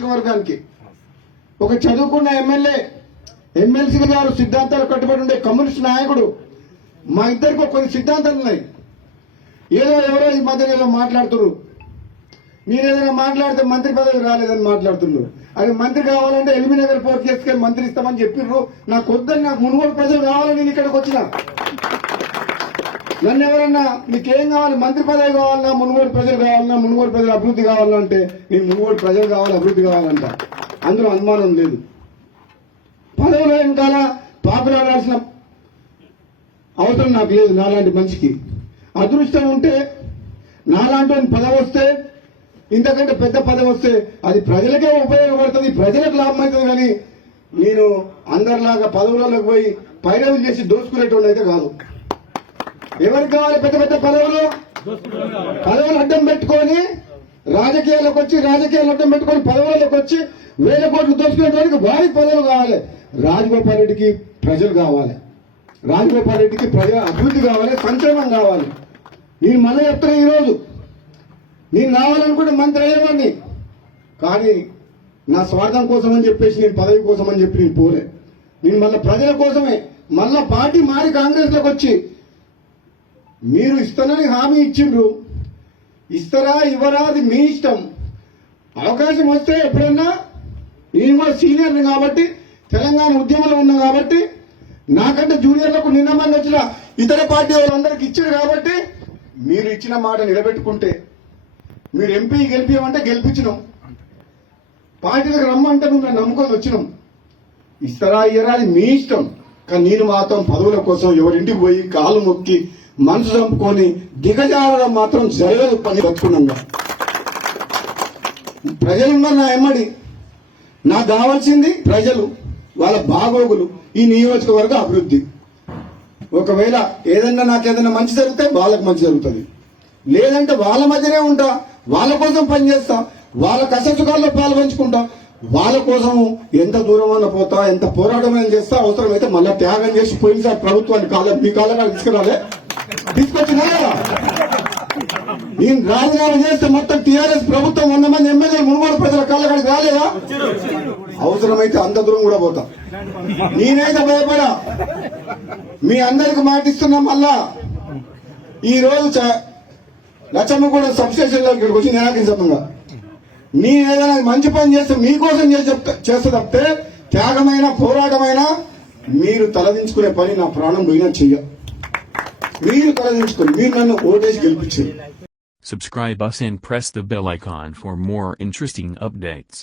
నియోజకవర్గానికి ఒక చదువుకున్న ఎమ్మెల్సీ గారు సిద్ధాంతాలు కట్టుబడి ఉండే కమ్యూనిస్ట్ నాయకుడు. మా ఇద్దరికి కొన్ని సిద్ధాంతాలు ఉన్నాయి. ఏదో ఎవరో ఈ మధ్య ఏదో మాట్లాడుతున్నారు. నేను ఏదైనా మాట్లాడితే మంత్రి పదవి రాలేదని మాట్లాడుతున్నారు. అది మంత్రి కావాలంటే ఎలిమినగర్ పోర్టు చేసుకెళ్ళి మంత్రి ఇస్తామని చెప్పిర్రు. నాకు వద్దని, నాకు మునుగోడు ప్రజలు కావాలని నేను ఇక్కడికి వచ్చిన. నన్ను ఎవరన్నా నీకేం కావాలి, మంత్రి పదవి కావాలన్నా, మునుగోడు ప్రజలు కావాలన్నా, మునుగోడు ప్రజలు అభివృద్ధి కావాలంటే నేను మునుగోడు ప్రజలు కావాలి, అభివృద్ధి కావాలంట. అందులో అనుమానం లేదు. పదవిలో వెనకాల పాపులాడాల్సిన అవసరం నాకు లేదు. నాలాంటి మనిషికి అదృష్టం ఉంటే, నాలాంటి పదవి వస్తే, ఇంతకంటే పెద్ద పదవి వస్తే అది ప్రజలకే ఉపయోగపడుతుంది, ప్రజలకు లాభం అవుతుంది. కానీ నేను అందరిలాగా పదవులలోకి పోయి పైరవులు చేసి దోసుకునేటోళ్ళు అయితే కాదు. ఎవరికి కావాలి పెద్ద పెద్ద పదవులు? పదవులు అడ్డం పెట్టుకొని రాజకీయాల్లోకి వచ్చి, రాజకీయాలు అడ్డం పెట్టుకొని పదవుల్లోకి వచ్చి వేల కోట్లు దోసుకునేటోళ్ళకి వారికి పదవులు కావాలి. రాజగోపాల్ రెడ్డికి ప్రజలు కావాలి, రాజగోపాల్ రెడ్డికి ప్రజల అభివృద్ధి కావాలి, సంక్షేమం కావాలి. నేను మళ్ళీ చెప్తున్నా, ఈరోజు నేను కావాలనుకుంటే మంత్రి అయ్యేవాడిని. కానీ నా స్వార్థం కోసం అని చెప్పేసి, నేను పదవి కోసం అని చెప్పి నేను పోలే. నేను మళ్ళీ ప్రజల కోసమే, మళ్ళా పార్టీ మారి కాంగ్రెస్ లోకి వచ్చి, మీరు ఇస్తానని హామీ ఇచ్చిండ్రు, ఇస్తారా ఇవ్వరా అది మీ ఇష్టం. అవకాశం వస్తే ఎప్పుడన్నా, నేను కూడా సీనియర్ని కాబట్టి, తెలంగాణ ఉద్యమంలో ఉన్నా కాబట్టి, నాకంటే జూనియర్లకు నిన్న మంది వచ్చిన ఇతర పార్టీ వాళ్ళందరికీ ఇచ్చారు కాబట్టి, మీరు ఇచ్చిన మాట నిలబెట్టుకుంటే, మీరు ఎంపీ గెలిపియమంటే గెలిపించినాం, పార్టీలకు రమ్మంటే మేము నమ్ముకొని వచ్చినాం. ఇస్తారా ఇయ్యరా అది మీ ఇష్టం. కానీ నేను మాత్రం పదవుల కోసం ఎవరింటికి పోయి కాలు మొక్కి మనసు చంపుకొని దిగజారడం మాత్రం జరగదు. పని బతుకున్నాగా ప్రజలున్నారు నా ఎమ్మడి. నాకు కావాల్సింది ప్రజలు, వాళ్ళ బాగోగులు, ఈ నియోజకవర్గ అభివృద్ధి. ఒకవేళ ఏదన్నా నాకేదైనా మంచి జరిగితే వాళ్ళకి మంచి జరుగుతుంది, లేదంటే వాళ్ళ మధ్యనే ఉంటా, వాళ్ళ కోసం పనిచేస్తా, వాళ్ళ కష్టసుఖాల్లో పాల్పంచుకుంటా, వాళ్ళ కోసం ఎంత దూరం అన్న పోతా, ఎంత పోరాటమైనా చేస్తా, అవసరమైతే మళ్ళా త్యాగం చేసి పోయినసారి ప్రభుత్వాన్ని మీ కాళ్ళ తీసుకురాలే, తీసుకొచ్చినా కదా. నేను రాజీనామా చేస్తే మొత్తం టీఆర్ఎస్ ప్రభుత్వం 100 మంది ఎమ్మెల్యేలు మునుగోడు ప్రజల కాళ్ళకాడికి రాలేదా? అవసరమైతే అంత దూరం కూడా పోతా. నేనైతే భయపడా. మీ అందరికి మాటిస్తున్నా. మళ్ళా ఈ రోజు లచ్చమ్మ కూడా సబ్స్టేషన్ లో ఇక్కడికి వచ్చి నిరాకరించకుండా, నేను ఏదైనా మంచి పని చేస్తే మీకోసం చేస్తే తప్పితే, త్యాగమైన పోరాటమైనా మీరు తలదించుకునే పని నా ప్రాణం పోయినా చెయ్య. మీరు తలదించుకొని మీరు నన్ను ఓటేసి గెలిపించారు. Subscribe us and press the bell icon for more interesting updates.